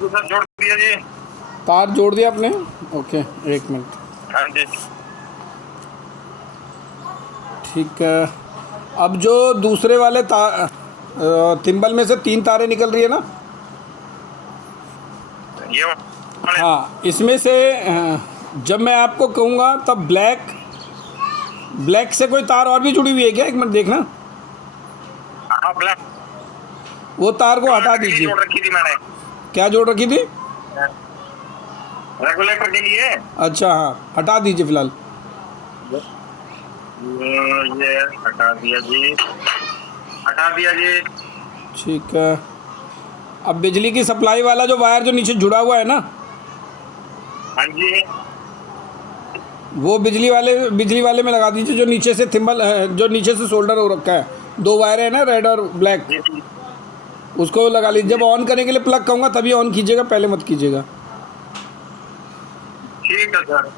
जी sir, जोड़ दिया जी। तार जोड़ दिया आपने? ओके, एक मिनट। हाँ जी। ठीक है। अब जो दूसरे वाले थिम्बल में से 3 तारें निकल रही है ना? ये वाले। हाँ, इसमें से जब मैं आपको कहूँगा तब ब्लैक ब्लैक से कोई तार और भी जुड़ी हुई है क्या? एक मिनट देखना। हाँ, ब्लैक वो तार को हटा दीजिए। जोड़ रखी थी मैंने। क्या जोड़ रखी थी? रेगुलेटर के लिए। अच्छा, हाँ, हटा दीजिए फिलहाल। ये हटा दिया जी, हटा दिया जी। ठीक है। अब बिजली की सप्लाई वाला जो वायर जो नीचे जुड़ा हुआ है ना, हाँ जी। वो बिजली वाले में लगा दीजिए, जो नीचे से थिम्बल जो नीचे से सोल्डर हो रखा है। 2 वायर है ना, रेड और ब्लैक, जी जी। उसको लगा लीजिए। जब ऑन करने के लिए प्लग कहूँगा तभी ऑन कीजिएगा, पहले मत कीजिएगा। ठीक है सर।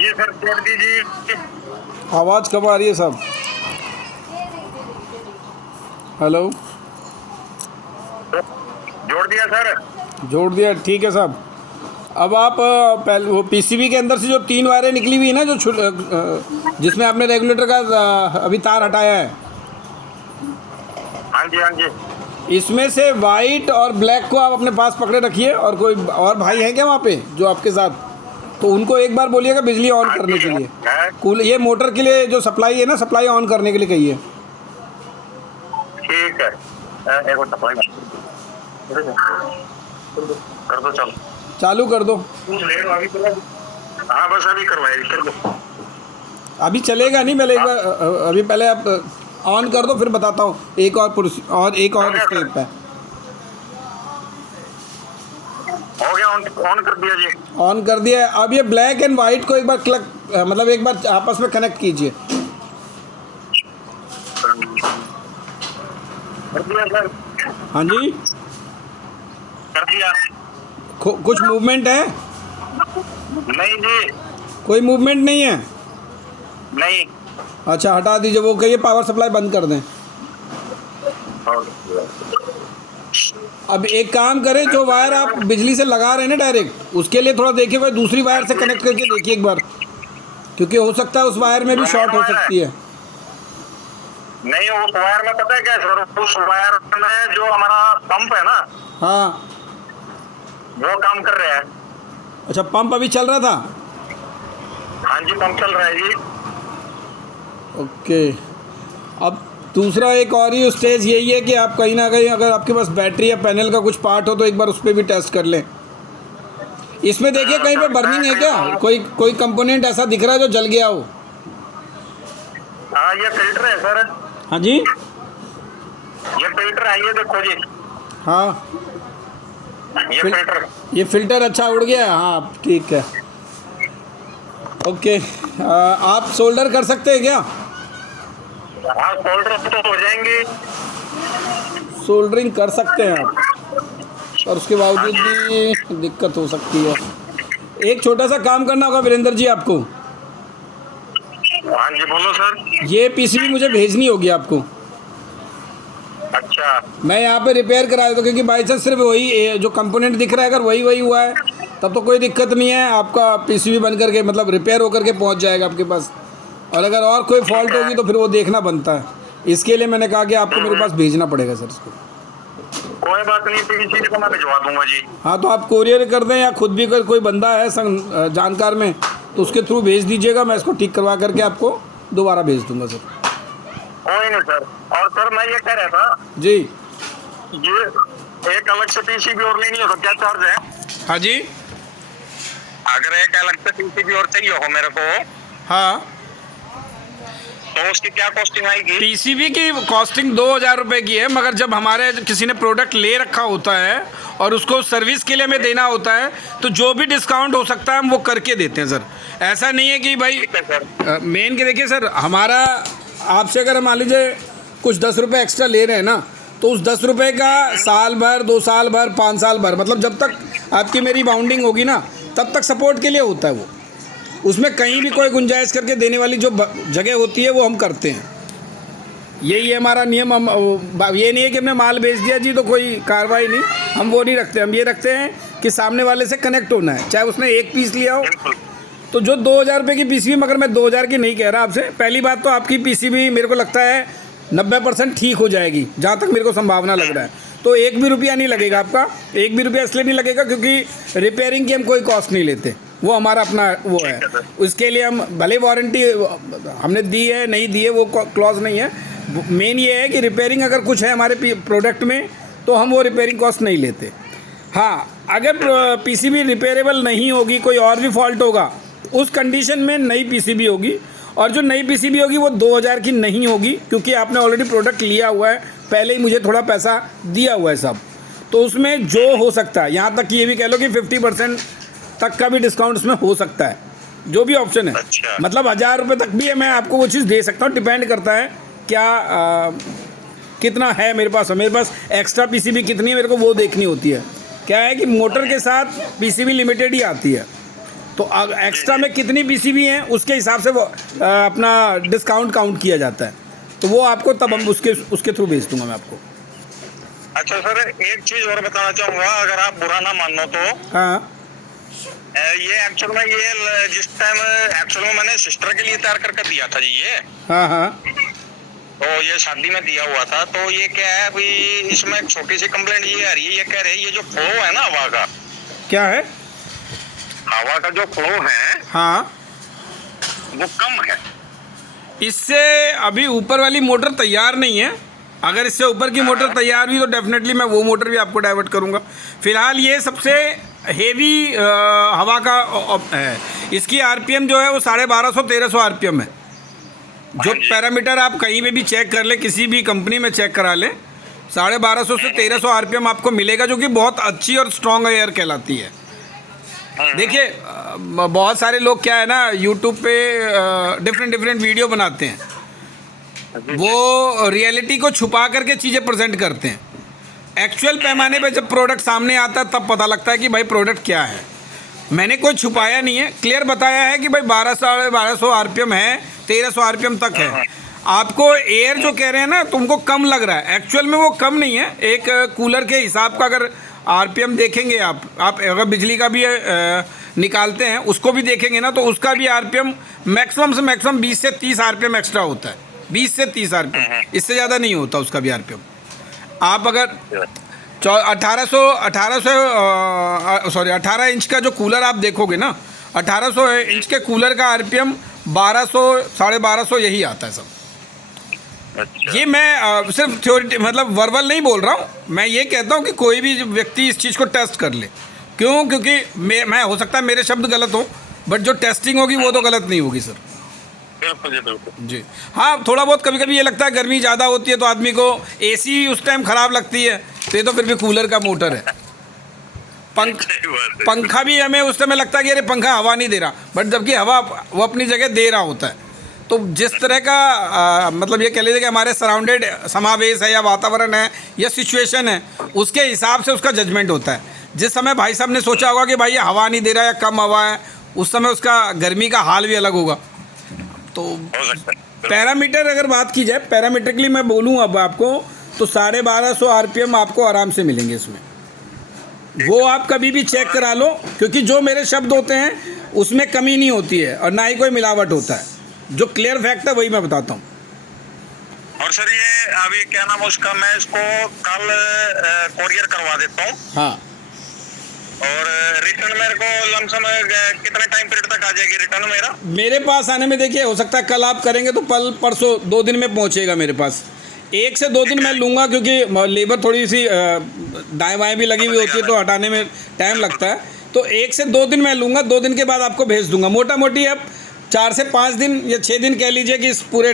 ये सर जोड़ दीजिए। आवाज़ कब आ रही है साहब? हेलो? जोड़ दिया सर। जोड़ दिया, ठीक है साहब। अब आप पहले वो पीसीबी के अंदर से जो 3 वायरें निकली हुई है ना, जो जिसमें आपने रेगुलेटर का अभी तार हटाया है, हाँ जी हाँ जी। इसमें से वाइट और ब्लैक को आप अपने पास पकड़े रखिए। और कोई और भाई हैं क्या वहाँ पे जो आपके साथ? तो उनको एक बार बोलिएगा बिजली ऑन करने के लिए। कूल ये मोटर के लिए जो सप्लाई है ना, सप्लाई ऑन करने के लिए कहिए। ठीक है। एक मिनट सप्लाई कर दो, चलो चालू कर दो। हाँ बस अभी करवाइए, कर दो। अभी चलेगा नहीं, पहले एक बार अभी पहले आप ऑन कर दो, फिर बताता हूँ। एक और स्टेप है। हो गया, ऑन कर दिया जी। ऑन कर दिया है। अब ये ब्लैक एंड वाइट को एक बार मतलब एक बार आपस में कनेक्ट कीजिए। कर दिया सर। हाँ जी। कर दिया। कुछ मूवमेंट है? नहीं जी। कोई मूवमेंट नहीं है? नहीं। अच्छा, हटा दीजिए। वो कहिए पावर सप्लाई बंद कर दें। अब एक काम करें, जो वायर आप बिजली से लगा रहे हैं ना डायरेक्ट, उसके लिए थोड़ा देखिए, कोई दूसरी वायर से कनेक्ट करके देखिए एक बार, क्योंकि हो सकता है उस वायर में भी शॉर्ट हो सकती है। नहीं, उस वायर में पता है क्या सर, उस वायर में जो हमारा पंप है ना, हाँ, वो काम कर रहा है। अच्छा, पंप अभी चल रहा था? हाँ जी, पंप चल रहा है जी। ओके। अब दूसरा एक और ही स्टेज यही है कि आप कहीं ना कहीं अगर आपके पास बैटरी या पैनल का कुछ पार्ट हो तो एक बार उस पर भी टेस्ट कर लें। इसमें देखिए कहीं पे बर्निंग है क्या? कोई कंपोनेंट ऐसा दिख रहा है जो जल गया हो? हाँ, ये फिल्टर है सर। हाँ जी, ये फिल्टर है, ये देखो जी। हाँ, ये फिल्टर अच्छा उड़ गया है। हाँ, ठीक है, ओके। आप सोल्डर कर सकते हैं क्या? हाँ, सोल्डर तो हो जाएंगे। सोल्डरिंग कर सकते हैं आप, और उसके बावजूद भी दिक्कत हो सकती है। एक छोटा सा काम करना होगा वीरेंद्र जी आपको। हाँ जी, बोलो सर। ये पीसीबी मुझे भेजनी होगी आपको। आप। मैं यहाँ पे रिपेयर करा देता हूँ, क्योंकि बाई चांस सिर्फ वही जो कंपोनेंट दिख रहा है अगर वही हुआ है तब तो कोई दिक्कत नहीं है, आपका पीसीबी बन करके मतलब रिपेयर होकर के पहुँच जाएगा आपके पास। और अगर और कोई फॉल्ट होगी तो फिर वो देखना बनता है, इसके लिए मैंने कहा कि आपको मेरे पास भेजना पड़ेगा सर इसको। कोई बात नहीं, पीसीबी को मैं भिजवा दूंगा जी। हाँ, तो आप कोरियर कर दें या खुद भी कोई बंदा है संग जानकार में तो उसके थ्रू भेज दीजिएगा, मैं इसको ठीक करवा करके आपको दोबारा भेज दूंगा सर। कोई नहीं सर। और सर मैं ये कह रहा था जी। ये एक अलग से पीसीबी और लेनी हो तो क्या चार्ज है? हाँ जी। अगर एक अलग से पीसीबी और चाहिए हो मेरे को हाँ, तो उसकी क्या कॉस्टिंग आएगी? पीसीबी की कॉस्टिंग 2000 रुपये की है, मगर जब हमारे किसी ने प्रोडक्ट ले रखा होता है और उसको सर्विस के लिए हमें देना होता है तो जो भी डिस्काउंट हो सकता है हम वो करके देते हैं सर। ऐसा नहीं है कि भाई ठीक है सर। मेन के देखिए सर, हमारा आपसे अगर मान लीजिए कुछ 10 रुपये एक्स्ट्रा ले रहे हैं ना, तो उस 10 रुपये का साल भर, 2 साल भर, 5 साल भर, मतलब जब तक आपकी मेरी बाउंडिंग होगी ना तब तक सपोर्ट के लिए होता है वो। उसमें कहीं भी कोई गुंजाइश करके देने वाली जो जगह होती है वो हम करते हैं। यही है हमारा नियम। हम ये नहीं है कि हमने माल बेच दिया जी तो कोई कार्रवाई नहीं, हम वो नहीं रखते। हम ये रखते हैं कि सामने वाले से कनेक्ट होना है, चाहे उसने एक पीस लिया हो। बिल्कुल। तो जो 2000 रुपये की पीसीबी, मगर मैं 2000 की नहीं कह रहा आपसे। पहली बात तो आपकी पीसीबी मेरे को लगता है 90% ठीक हो जाएगी, जहाँ तक मेरे को संभावना लग रहा है। तो एक भी रुपया नहीं लगेगा आपका, एक भी रुपया इसलिए नहीं लगेगा क्योंकि रिपेयरिंग की हम कोई कॉस्ट नहीं लेते, वो हमारा अपना वो है। उसके लिए हम भले वारंटी हमने दी है नहीं दी है वो क्लॉज नहीं है। मेन ये है कि रिपेयरिंग अगर कुछ है हमारे प्रोडक्ट में तो हम वो रिपेयरिंग कॉस्ट नहीं लेते। हाँ, अगर पीसीबी रिपेयरेबल नहीं होगी, कोई और भी फॉल्ट होगा, उस कंडीशन में नई पीसीबी होगी। और जो नई पीसीबी होगी वो 2000 की नहीं होगी, क्योंकि आपने ऑलरेडी प्रोडक्ट लिया हुआ है, पहले ही मुझे थोड़ा पैसा दिया हुआ है सब। तो उसमें जो हो सकता है, यहाँ तक कि ये भी कह लो कि 50% तक का भी डिस्काउंट उसमें हो सकता है, जो भी ऑप्शन है। अच्छा। मतलब 1000 रुपये तक भी मैं आपको वो चीज़ दे सकता हूँ, डिपेंड करता है क्या कितना है मेरे पास। मेरे पास एक्स्ट्रा पीसीबी कितनी है मेरे को वो देखनी होती है। क्या है कि मोटर के साथ पीसीबी लिमिटेड ही आती है, तो एक्स्ट्रा में कितनी पीसीबी हैं उसके हिसाब से वो अपना डिस्काउंट काउंट किया जाता है। तो वो आपको तब हम उसके थ्रू भेज दूंगा मैं आपको। अच्छा सर, एक चीज और बताना चाहूँगा, अगर आप बुरा ना मानो तो। हाँ ये एक्चुअल में ये जिस टाइम एक्चुअल में मैंने सिस्टर के लिए तैयार करके दिया था जी ये, हाँ हाँ तो ये शादी में दिया हुआ था। तो ये क्या है अभी इसमें एक छोटी सी कंप्लेंट ये आ रही है, ये कह रहे हैं ये जो फ्लो है ना हवा का, क्या है? हवा का जो फ्लो है हाँ, वो कम है। इससे अभी ऊपर वाली मोटर तैयार नहीं है। अगर इससे ऊपर की मोटर तैयार हुई तो डेफिनेटली मैं वो मोटर भी आपको डाइवर्ट करूंगा। फिलहाल ये सबसे हेवी हवा का है। इसकी आरपीएम जो है वो 1250-1300 आरपीएम है। जो पैरामीटर आप कहीं पे भी चेक कर ले, किसी भी कंपनी में चेक करा लें, 1250 से 1300 आरपीएम आपको मिलेगा, जो कि बहुत अच्छी और स्ट्रॉन्ग एयर कहलाती है। देखिए बहुत सारे लोग क्या है ना, यूट्यूब पे डिफरेंट वीडियो बनाते हैं, वो रियलिटी को छुपा करके चीज़ें प्रेजेंट करते हैं। एक्चुअल पैमाने पे जब प्रोडक्ट सामने आता है तब पता लगता है कि भाई प्रोडक्ट क्या है। मैंने कोई छुपाया नहीं है, क्लियर बताया है कि भाई 1200 आरपीएम है, 1300 आरपीएम तक है। आपको एयर जो कह रहे हैं ना तुमको कम लग रहा है, एक्चुअल में वो कम नहीं है। एक कूलर के हिसाब का अगर आरपीएम देखेंगे आप अगर बिजली का भी निकालते हैं उसको भी देखेंगे ना, तो उसका भी आरपीएम मैक्सिमम से मैक्सिमम 20 से 30 आरपीएम एक्स्ट्रा होता है। 20 से 30 आरपीएम, इससे ज़्यादा नहीं होता उसका भी आरपीएम। आप अगर 18 इंच का जो कूलर आप देखोगे ना, 1800 इंच के कूलर का आरपीएम 1200 1250 यही आता है सब। अच्छा। ये मैं सिर्फ थ्योरी मतलब वर्बल नहीं बोल रहा हूँ, मैं ये कहता हूँ कि कोई भी व्यक्ति इस चीज़ को टेस्ट कर ले। क्यों? क्योंकि मैं हो सकता है मेरे शब्द गलत हों, बट जो टेस्टिंग होगी वो तो गलत नहीं होगी सर। बिल्कुल जी, बिल्कुल जी हाँ, थोड़ा बहुत कभी कभी ये लगता है गर्मी ज़्यादा होती है तो आदमी को एसी उस टाइम ख़राब लगती है, तो ये तो फिर भी कूलर का मोटर है। पंखा भी हमें उस समय लगता है कि अरे पंखा हवा नहीं दे रहा, बट जबकि हवा वो अपनी जगह दे रहा होता है। तो जिस तरह का मतलब ये कह लीजिए कि हमारे सराउंडेड समावेश है या वातावरण है या सिचुएशन है, उसके हिसाब से उसका जजमेंट होता है। जिस समय भाई साहब ने सोचा होगा कि भाई ये हवा नहीं दे रहा या कम हवा है, उस समय उसका गर्मी का हाल भी अलग होगा। तो पैरामीटर अगर बात की जाए, पैरामीट्रिकली मैं बोलूँ अब आपको, तो 1250 RPM आपको आराम से मिलेंगे इसमें। वो आप कभी भी चेक करा लो, क्योंकि जो मेरे शब्द होते हैं उसमें कमी नहीं होती है और ना ही कोई मिलावट होता है। जो क्लियर फैक्ट है वही मैं बताता हूँ। और सर ये अभी क्या नाम उसका, मैं इसको कल कोरियर करवा देता हूँ। हाँ, और रिटर्न मेरे को लमसम कितने टाइम पीरियड तक आ जाएगी रिटर्न मेरा? मेरे पास आने में देखिए हो सकता है कल आप करेंगे तो कल परसों 2 दिन में पहुंचेगा मेरे पास। 1 से 2 दिन मैं लूँगा, क्योंकि लेबर थोड़ी सी दाएं बाएं भी लगी हुई होती है तो हटाने में टाइम लगता है। तो 1 से 2 दिन मैं लूँगा, 2 दिन के बाद आपको भेज दूँगा। मोटा मोटी अब 4 से 5 दिन या 6 दिन कह लीजिए कि इस पूरे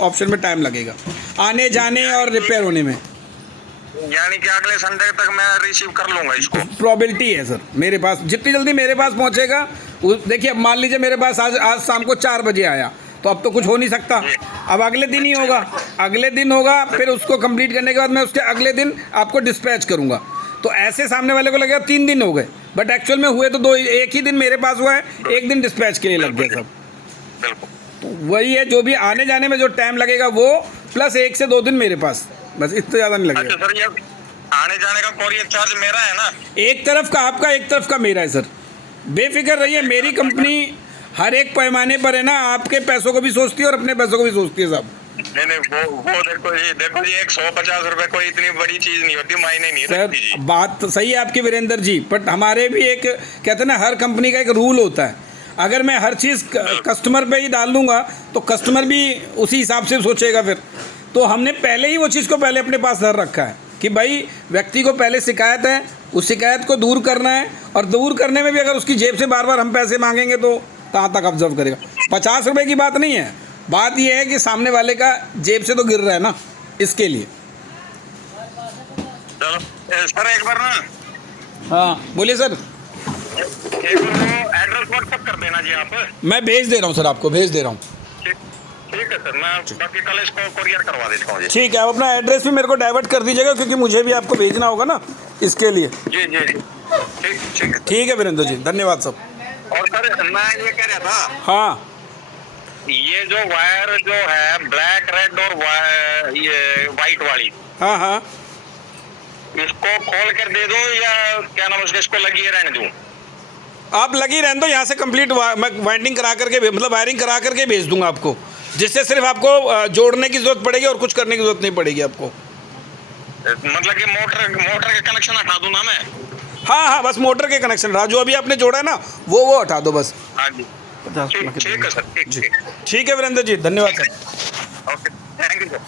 ऑप्शन में टाइम लगेगा आने जाने और रिपेयर होने में। यानी कि अगले संडे तक मैं रिसीव कर लूंगा इसको? प्रोबेबिलिटी है सर मेरे पास, जितनी जल्दी मेरे पास पहुंचेगा। देखिए अब मान लीजिए मेरे पास आज शाम को 4 बजे आया, तो अब तो कुछ हो नहीं सकता। अब अगले दिन ही होगा, अगले दिन होगा, फिर उसको कंप्लीट करने के बाद मैं उसके अगले दिन आपको डिस्पैच करूंगा। तो ऐसे सामने वाले को लगेगा 3 दिन हो गए, बट एक्चुअल में हुए तो 2, एक ही दिन मेरे पास हुआ है, 1 दिन डिस्पैच के लिए लग गया सब। बिल्कुल, तो वही है, जो भी आने जाने में जो टाइम लगेगा वो प्लस 1 से 2 दिन मेरे पास, बस इससे ज़्यादा नहीं लगेगा। अच्छा सर, ये आने जाने का कोरियर चार्ज मेरा है ना? एक तरफ का आपका, एक तरफ का मेरा है सर। बेफिक्र रहिए, मेरी कंपनी हर एक पैमाने पर है ना, आपके पैसों को भी सोचती है और अपने पैसों को भी सोचती है साहब। नहीं वो देखो जी 150 रुपए कोई इतनी बड़ी चीज नहीं होती, मायने नहीं सर रखती जी। बात तो सही है आपकी वीरेंद्र जी, बट हमारे भी एक कहते हैं ना, हर कंपनी का एक रूल होता है। अगर मैं हर चीज़ कस्टमर पे ही डाल दूंगा तो कस्टमर भी उसी हिसाब से सोचेगा फिर। तो हमने पहले ही वो चीज़ को पहले अपने पास धर रखा है कि भाई व्यक्ति को पहले शिकायत है, उस शिकायत को दूर करना है, और दूर करने में भी अगर उसकी जेब से बार बार हम पैसे मांगेंगे तो कहाँ तक ऑब्जर्व करेगा। 50 रुपये की बात नहीं है, बात यह है कि सामने वाले का जेब से तो गिर रहा है ना, इसके लिए। चलो सर एक बार ना, हाँ बोलिए सर। एक बार एड्रेस व्हाट्सएप कर देना जी आप। मैं भेज दे रहा हूँ सर, आपको भेज दे रहा हूँ। ठीक है सर, मैं बाकी कल इसको कोरियर करवा देता हूँ जी। ठीक है, आप अपना एड्रेस भी मेरे को डाइवर्ट कर दीजिएगा, क्योंकि मुझे भी आपको भेजना होगा ना इसके लिए। जी जी ठीक ठीक है वीरेंद्र जी, धन्यवाद सब। और सर मैं ये कह रहा था, हाँ, ये जो वायर जो है ब्लैक रेड और ये वाइट वाली, हाँ हाँ, इसको खोल कर दे दो या क्या नाम उसके, इसको लगी रहने दूं? आप लगी रहने दो, यहाँ से कंप्लीट मैं वाइंडिंग करा करके, मतलब वायरिंग करा करके भेज दूंगा आपको, जिससे सिर्फ आपको जोड़ने की ज़रूरत पड़ेगी और कुछ करने की ज़रूरत नहीं पड़ेगी आपको। मतलब कि मोटर के कनेक्शन हटा दूं ना मैं? हाँ हाँ, बस मोटर के कनेक्शन रहा, जो अभी आपने जोड़ा है ना वो हटा दो बस। हाँ जी ठीक है सर, ठीक ठीक है वीरेंद्र जी, धन्यवाद sir. Okay, thank you sir.